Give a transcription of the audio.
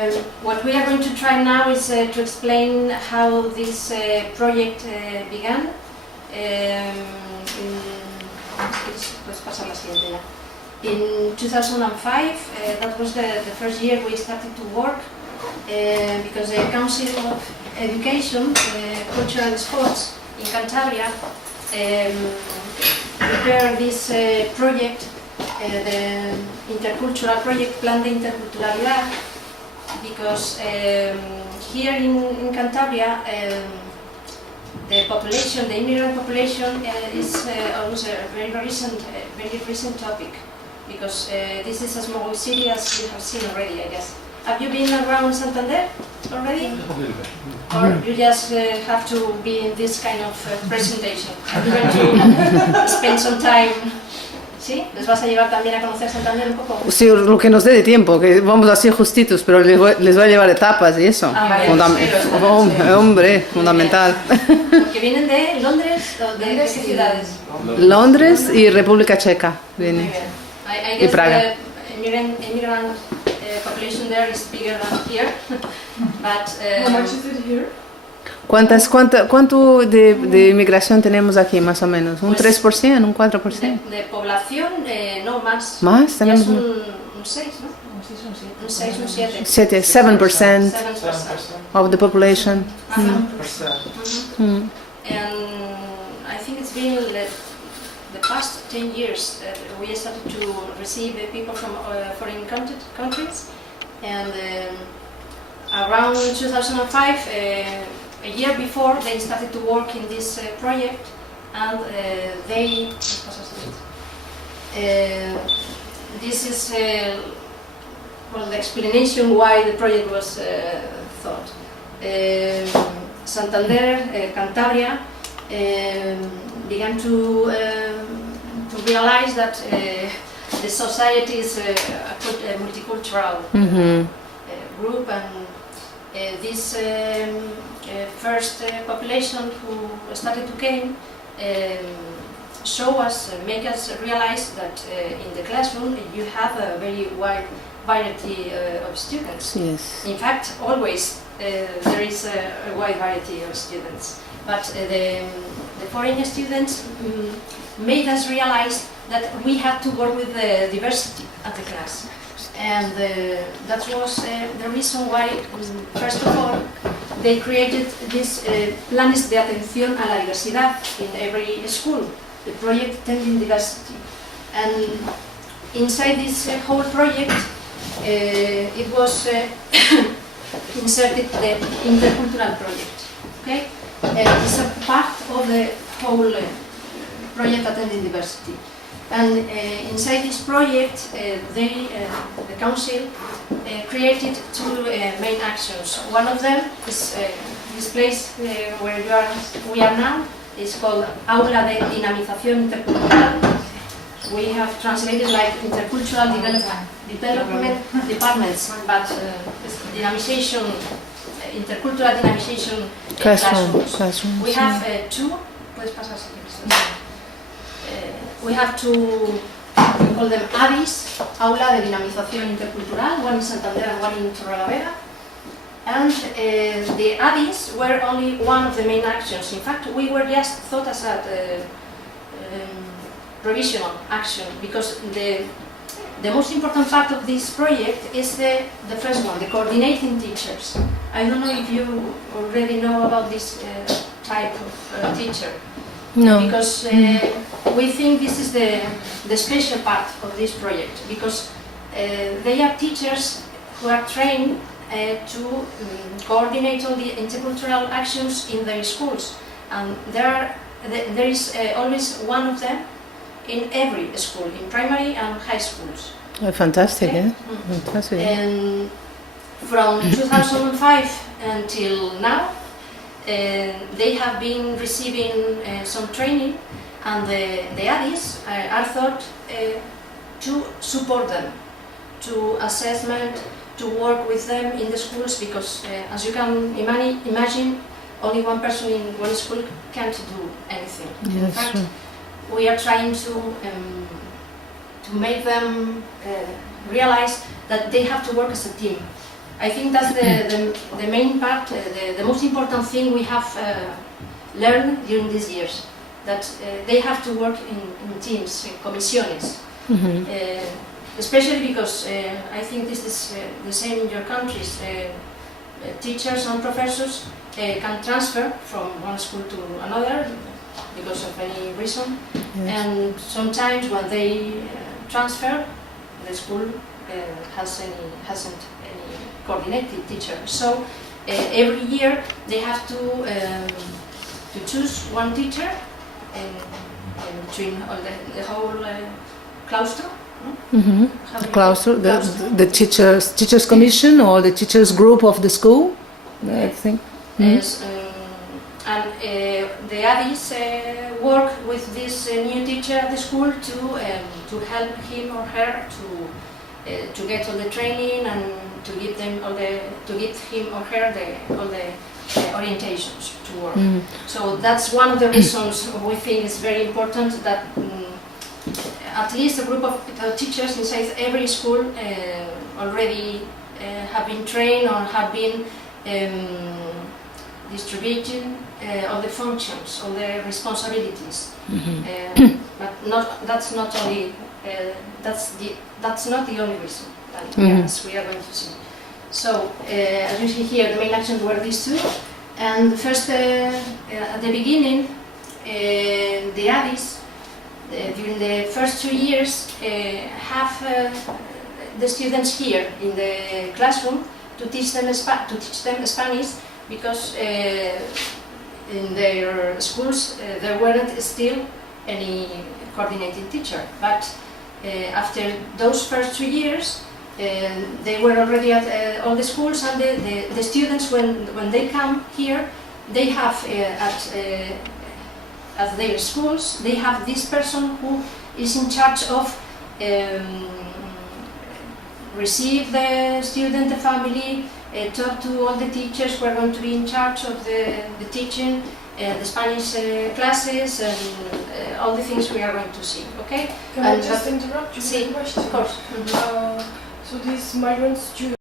What we are going to try now is to explain how this project began. In 2005, that was the first year we started to work because the Council of Education, Culture and Sports in Cantabria prepared this project, the intercultural project, Plan de Interculturalidad, because here in Cantabria the population, the immigrant population, is almost a very recent topic, because this is a small city, as you have seen already, I guess. Have you been around Santander already? Or you just have to be in this kind of presentation? Are you going to spend some time? ¿Sí? ¿Les vas a llevar también a conocer Santander un poco? Sí, lo que nos dé de tiempo, que vamos así justitos, pero les va a llevar etapas y eso. Hombre, fundamental. Porque vienen de Londres, ¿de qué ciudades? Londres y República Checa. Vienen. I guess the immigrant population there is bigger than here. But, how much is it here? ¿Cuánto de inmigración tenemos aquí, más o menos? ¿Un 3%? ¿Un 4%? De población, no, más. ¿Más? Tenemos un 6, ¿no? Un 6, un 7. 7% of the population. And I think it's been the past 10 years that we started to receive people from foreign countries, and around 2005, a year before, they started to work in this project, and this is well, the explanation why the project was thought. Santander, Cantabria, began to realize that the society is a multicultural group, and this first population who started to come make us realize that in the classroom you have a very wide variety of students. Yes. In fact, always there is a wide variety of students. But the foreign students made us realize that we had to work with the diversity at the class. And that was the reason why, first of all, they created this planes de atención a la diversidad in every school, the project Tending Diversity. And inside this whole project, it was inserted the intercultural project. Okay, it's a part of the whole project Attending Diversity. And inside this project, the Council created two main actions. One of them is this place where we are now. It's called Aula de Dinamización Intercultural. We have translated like intercultural development departments, but dynamization, intercultural dynamization classrooms. We have two. We have two, we call them ADIs, Aula de Dinamización Intercultural, one in Santander and one in Torrelavega. And the ADIs were only one of the main actions. In fact, we were just thought as a provisional action, because the most important part of this project is the first one, the coordinating teachers. I don't know if you already know about this type of teacher. No. Because we think this is the special part of this project, because they are teachers who are trained to coordinate all the intercultural actions in their schools, and there is always one of them in every school, in primary and high schools. Fantastic, okay? Fantastic. And from 2005 until now, they have been receiving some training, and the ADIs are thought to support them, to assessment, to work with them in the schools, because as you can imagine, only one person in one school can't do anything. Yes, in fact, we are trying to make them realize that they have to work as a team. I think that's the main part, the most important thing we have learned during these years, that they have to work in teams, in comisiones. Especially because I think this is the same in your countries. Teachers and professors can transfer from one school to another because of any reason. Yes. And sometimes when they transfer, the school hasn't any coordinated teacher. So every year they have to choose one teacher between all the whole claustro. Claustro, the teachers commission or the teachers group of the school, I think. Yes, and the ADIs work with this new teacher at the school to help him or her to get all the training and to give him or her all the orientations to work. So that's one of the reasons we think it's very important that at least a group of teachers inside every school already have been trained or have been distributing all the functions, all the responsibilities. But that's not only that's not the only reason. Yes, we are going to see. So as you see here, the main actions were these two. And first, at the beginning, the ADIs. During the first 2 years, have the students here in the classroom to teach them Spanish, because in their schools there weren't still any coordinating teacher. But after those first 2 years, they were already at all the schools, and the students, when they come here, they have at their schools, they have this person who is in charge of receive the student, the family, talk to all the teachers who are going to be in charge of the teaching, the Spanish classes, and all the things we are going to see. Okay? Can I just interrupt you with a question? Of course. So these migrant students